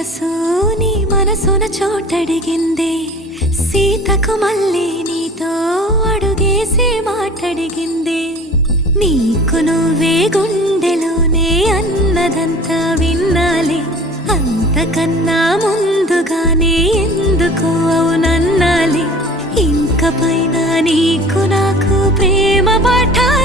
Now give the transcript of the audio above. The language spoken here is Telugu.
మనసు నీ మనసున చోటడిగిందే, సీతకు మళ్ళీ నీతో అడుగేసి మాటడిగిందే. నీకు నువ్వే గుండెలోనే అన్నదంతా విన్నాలే, అంతకన్నా ముందుగానే ఎందుకు అవునన్నాలే. ఇంక పైన నీకు నాకు ప్రేమ పాఠాలు